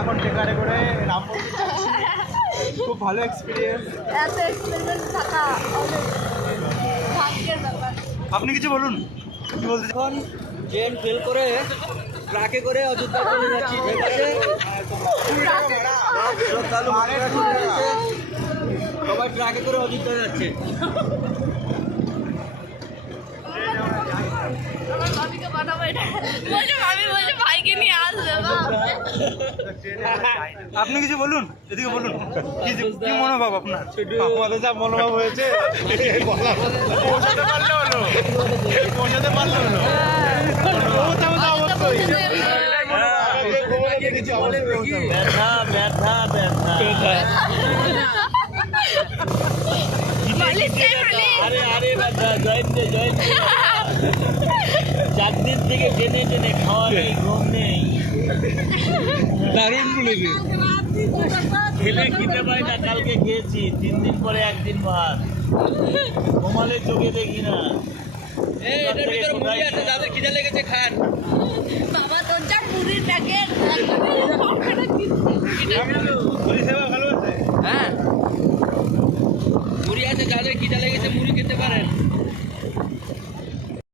এখন ট্রেকারে করে রাম মন্দির যাচ্ছি। খুব ভালো এক্সপিরিয়েন্স। এত এক্সপেরিমেন্ট থাকা অনেক ভাগ্যের ব্যাপার। আপনি কিছু বলুন, কি বলতে চান? ট্রেন ফেল করে ট্রাকে করে অযোধ্যা চলে যাচ্ছি। ঠিক আছে, সবাই ট্রাকে করে অযোধ্যা যাচ্ছে। আমার ভাবিকে পাঠাবো এটা, বলছে ভাবি বলছে ভাইকে নিয়ে আসবে। আপনি কিছু বলুন, এদিকে বলুন, কি মনোভাব আপনার? আমাদের যা মনোভাব হয়েছে পৌঁছাতে পারলে হলো, পৌঁছাতে পারলে হলো। ব্যথা ব্যথা ব্যথা। আরে আরে ব্যথা, জয়েন দে জয়েন দে। 4 দিন থেকে টেনে টেনে খাওয়া নেই, ঘুম নেই, দারুণ বলেছে। খেলে খেতে পাই না, কালকে খেয়েছি, 3 দিন পরে 1 দিন ভাত। ঘুমালে চোখে দেখি না। যাদের খিদে লেগেছে খান। বাবা তোর যা পুরীর প্যাকেট পরিষেবা ভালো